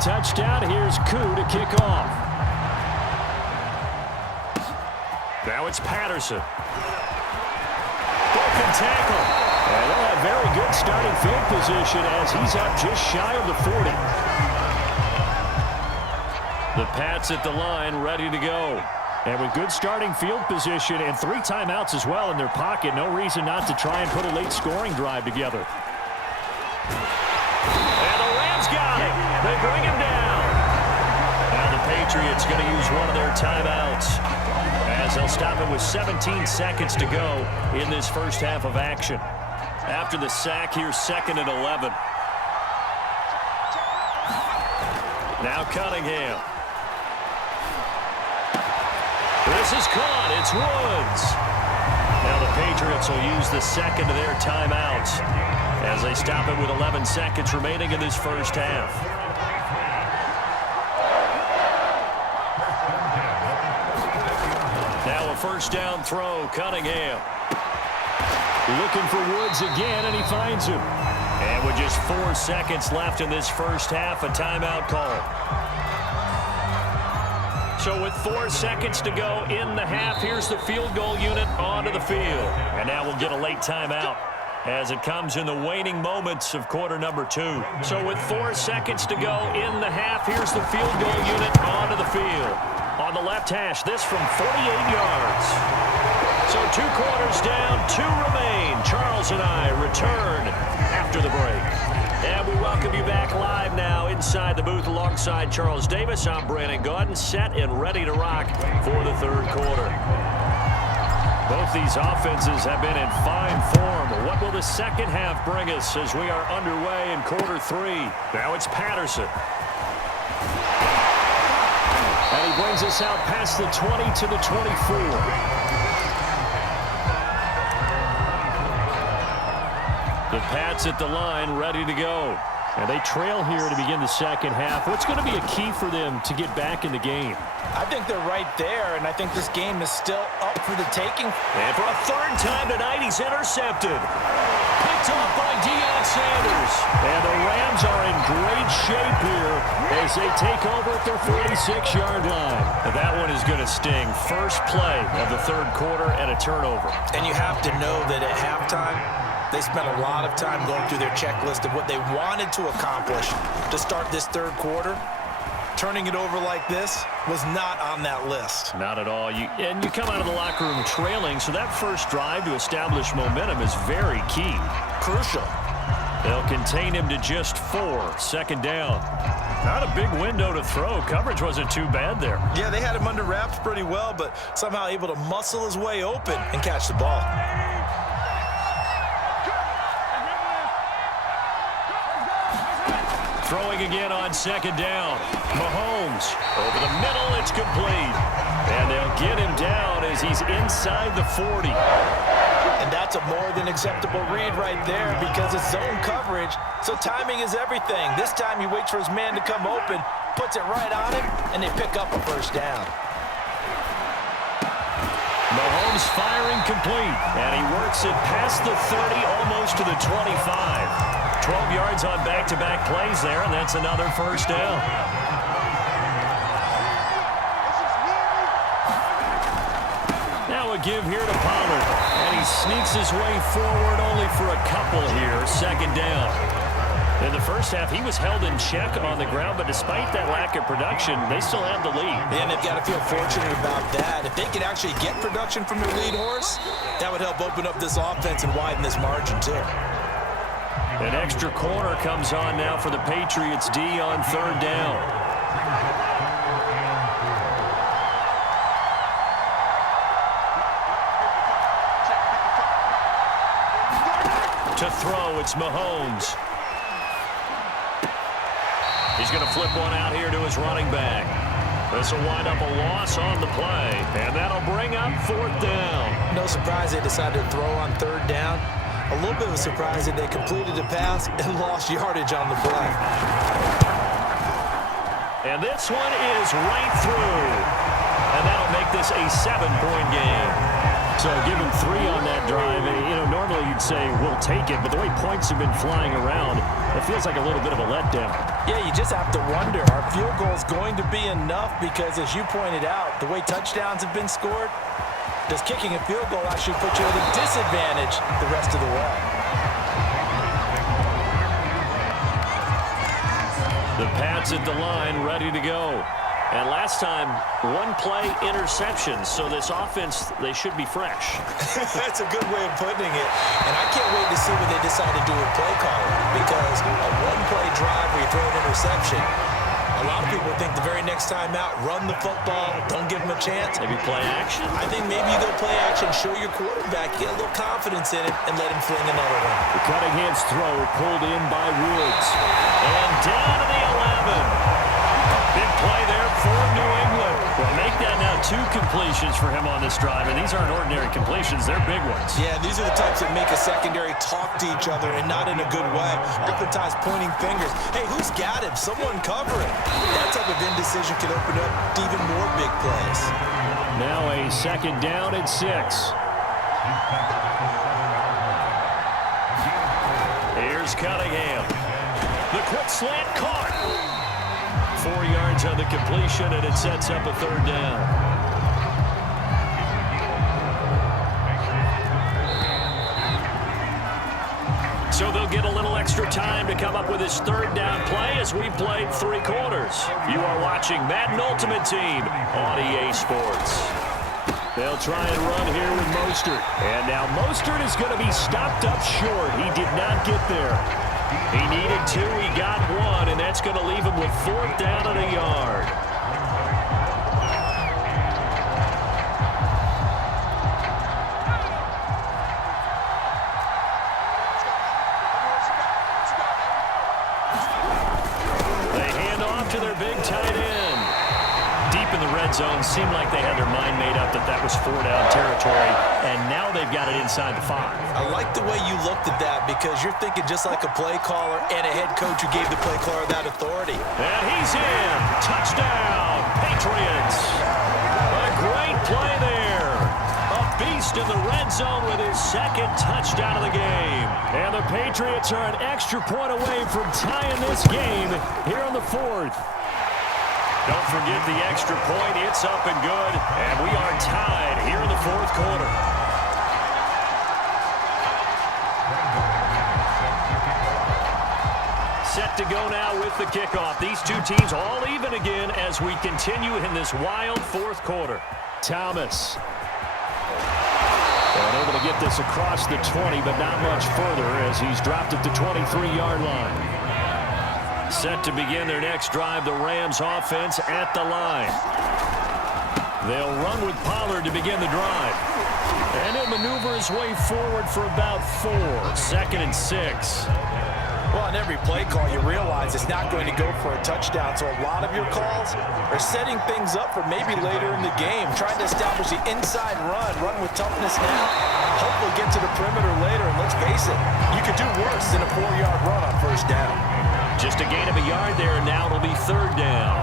touchdown. Here's Koo to kick off. Now it's Patterson. Broken tackle. And they'll have very good starting field position as he's up just shy of the 40. The Pats at the line, ready to go. And with good starting field position and 3 timeouts as well in their pocket, no reason not to try and put a late scoring drive together. And the Rams got him. They bring him down. Now the Patriots going to use one of their timeouts as they'll stop it with 17 seconds to go in this first half of action. After the sack, here's 2nd and 11. Now Cunningham. This is caught. It's Woods. Now the Patriots will use the second of their timeouts as they stop it with 11 seconds remaining in this first half. Now a first down throw. Cunningham. Looking for Woods again, and he finds him. And with just 4 seconds left in this first half, a timeout call. So with 4 seconds to go in the half, here's the field goal unit onto the field. And now we'll get a late timeout as it comes in the waning moments of quarter number 2. So with 4 seconds to go in the half, here's the field goal unit onto the field. On the left hash, this from 48 yards. So 2 quarters down, 2 remain. Charles and I return after the break. And we welcome you back live now inside the booth alongside Charles Davis. I'm Brandon Gaudin, set and ready to rock for the third quarter. Both these offenses have been in fine form. What will the second half bring us as we are underway in quarter 3? Now it's Patterson. And he brings us out past the 20 to the 24. The Pats at the line, ready to go. And they trail here to begin the second half. What's going to be a key for them to get back in the game? I think they're right there, and I think this game is still up for the taking. And for a 3rd time tonight, he's intercepted. Picked off by Deion Sanders. And the Rams are in great shape here as they take over at their 46-yard line. And that one is going to sting. First play of the third quarter and a turnover. And you have to know that at halftime, they spent a lot of time going through their checklist of what they wanted to accomplish to start this third quarter. Turning it over like this was not on that list. Not at all. You come out of the locker room trailing, so that first drive to establish momentum is very key. Crucial. They'll contain him to just 4. 2nd down. Not a big window to throw. Coverage wasn't too bad there. Yeah, they had him under wraps pretty well, but somehow able to muscle his way open and catch the ball. Throwing again on 2nd down. Mahomes over the middle. It's complete. And they'll get him down as he's inside the 40. And that's a more than acceptable read right there because it's zone coverage, so timing is everything. This time he waits for his man to come open, puts it right on him, and they pick up a first down. Mahomes firing complete, and he works it past the 30, almost to the 25. 12 yards on back-to-back plays there, and that's another first down. Now a give here to Pollard, and he sneaks his way forward only for a couple here. 2nd down. In the first half, he was held in check on the ground, but despite that lack of production, they still have the lead. And they've got to feel fortunate about that. If they can actually get production from their lead horse, that would help open up this offense and widen this margin, too. An extra corner comes on now for the Patriots D on 3rd down. To throw, it's Mahomes. He's going to flip one out here to his running back. This will wind up a loss on the play, and that'll bring up 4th down. No surprise they decided to throw on 3rd down. A little bit of a surprise that they completed the pass and lost yardage on the play. And this one is right through. And that'll make this a 7-point game. So give him 3 on that drive. Normally you'd say we'll take it, but the way points have been flying around, it feels like a little bit of a letdown. Yeah, you just have to wonder, are field goals going to be enough? Because as you pointed out, the way touchdowns have been scored, does kicking a field goal actually put you at a disadvantage the rest of the way? The Pats at the line, ready to go. And last time, 1-play interception. So this offense, they should be fresh. That's a good way of putting it. And I can't wait to see what they decide to do with play calling. Because a 1-play drive where you throw an interception, a lot of people think the very next time out, run the football, don't give them a chance. Maybe play action? I think maybe you go play action, show your quarterback, get a little confidence in it, and let him fling another one. The Cunningham's throw pulled in by Woods. And down to the 11. Big play there for New England. Well, make that now 2 completions for him on this drive, and these aren't ordinary completions. They're big ones. Yeah, these are the types that make a secondary talk to each other, and not in a good way. Oftentimes pointing fingers. Hey, who's got him? Someone covering. That type of indecision can open up to even more big plays. Now a 2nd down and 6. Here's Cunningham. The quick slant caught. 4 yards on the completion, and it sets up a 3rd down. So they'll get a little extra time to come up with his 3rd down play as we played 3 quarters. You are watching Madden Ultimate Team on EA Sports. They'll try and run here with Mostert. And now Mostert is going to be stopped up short. He did not get there. He needed 2, he got 1, and that's going to leave him with 4th down and a yard. They hand off to their big tight end. Deep in the red zone, seemed like they had their mind made up that that was 4-down territory, and now they've got it inside the 5. I like the way you looked at that because you're thinking just like a play caller and a head coach who gave the play caller that authority. And he's in. Touchdown, Patriots. A great play there. A beast in the red zone with his 2nd touchdown of the game. And the Patriots are an extra point away from tying this game here on the 4th. Don't forget the extra point. It's up and good. And we are tied here in the 4th quarter. Set to go now with the kickoff. These 2 teams all even again as we continue in this wild 4th quarter. Thomas. And able to get this across the 20, but not much further as he's dropped at the 23-yard line. Set to begin their next drive, the Rams offense at the line. They'll run with Pollard to begin the drive. And he'll maneuver his way forward for about 4. 2nd and 6. Well, on every play call, you realize it's not going to go for a touchdown. So a lot of your calls are setting things up for maybe later in the game, trying to establish the inside run with toughness now. Hopefully get to the perimeter later, and let's face it, you could do worse than a 4-yard run on 1st down. Just a gain of a yard there, and now it'll be 3rd down.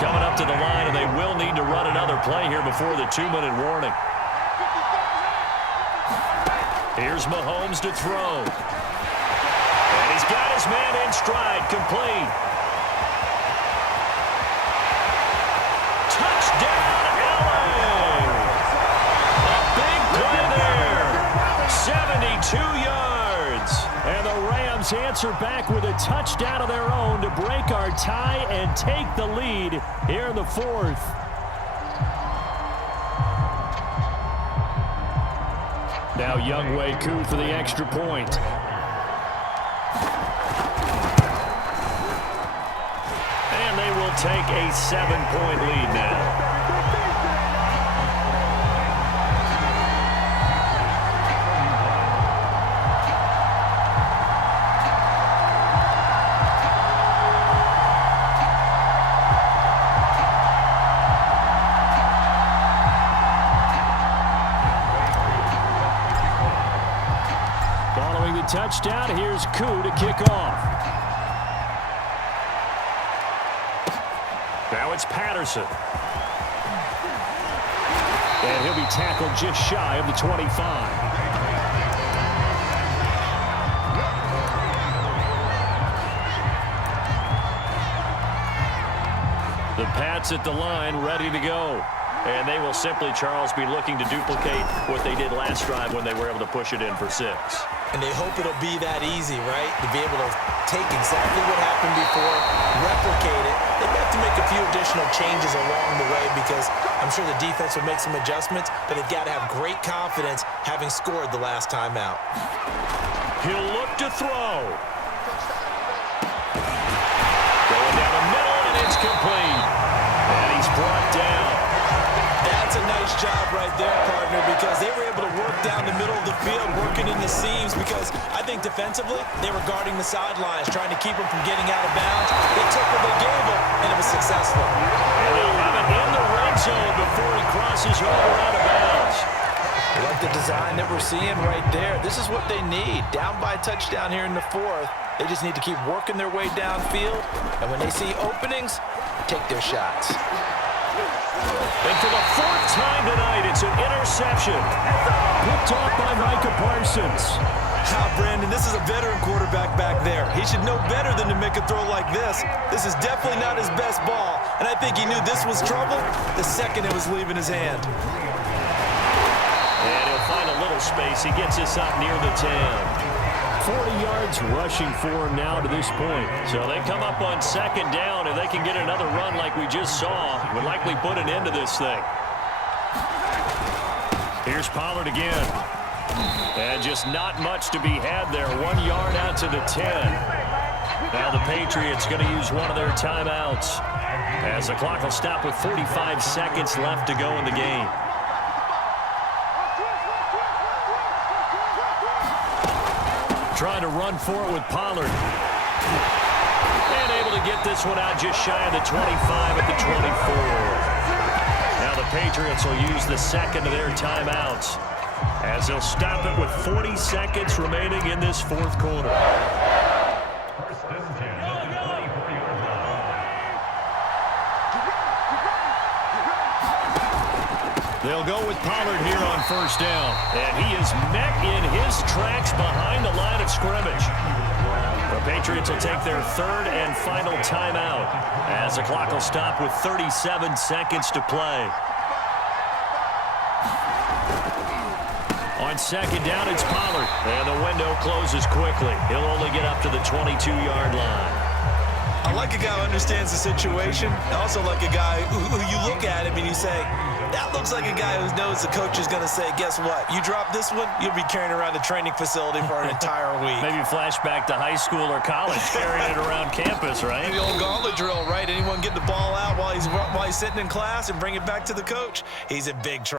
Coming up to the line, and they will need to run another play here before the 2-minute warning. Here's Mahomes to throw. And he's got his man in stride, complete. Touchdown, LA! A big play there. 72 yards. And the Rams answer back with a touchdown of their own to break our tie and take the lead here in the 4th. Now Younghoe Koo for the extra point. And they will take a 7-point lead now. Touchdown. Here's Koo to kick off. Now it's Patterson. And he'll be tackled just shy of the 25. The Pats at the line, ready to go. And they will simply, Charles, be looking to duplicate what they did last drive when they were able to push it in for 6. And they hope it'll be that easy, right? To be able to take exactly what happened before, replicate it. They have to make a few additional changes along the way because I'm sure the defense will make some adjustments, but they've got to have great confidence having scored the last time out. He'll look to throw. Going down the middle, and it's complete. And he's brought down. That's a nice job right there, partner, because they were able to work down the middle of the field, working in the seams, because I think defensively, they were guarding the sidelines, trying to keep them from getting out of bounds. They took what they gave them, and it was successful. And they'll have it in the red zone before he crosses over out of bounds. I like the design that we're seeing right there. This is what they need. Down by a touchdown here in the 4th. They just need to keep working their way downfield, and when they see openings, take their shots. And for the 4th time tonight, it's an interception. Picked off by Micah Parsons. Brandon, this is a veteran quarterback back there. He should know better than to make a throw like this. This is definitely not his best ball, and I think he knew this was trouble the second it was leaving his hand. And he'll find a little space. He gets this up near the 10. 40 yards rushing for him now to this point. So they come up on 2nd down. If they can get another run like we just saw, would likely put an end to this thing. Here's Pollard again. And just not much to be had there. 1 yard out to the 10. Now the Patriots going to use one of their timeouts as the clock will stop with 45 seconds left to go in the game. Trying to run for it with Pollard. And able to get this one out just shy of the 25 at the 24. Now the Patriots will use the 2nd of their timeouts as they'll stop it with 40 seconds remaining in this 4th quarter. They'll go with Pollard here on 1st down. And he is met in his tracks behind the line of scrimmage. The Patriots will take their 3rd and final timeout as the clock will stop with 37 seconds to play. On 2nd down, it's Pollard. And the window closes quickly. He'll only get up to the 22-yard line. I like a guy who understands the situation. I also like a guy who you look at him and you say, that looks like a guy who knows the coach is going to say, guess what? You drop this one, you'll be carrying around a training facility for an entire week. Maybe flashback to high school or college, carrying it around campus, right? The old gauntlet drill, right? Anyone get the ball out while he's sitting in class and bring it back to the coach? He's in big trouble.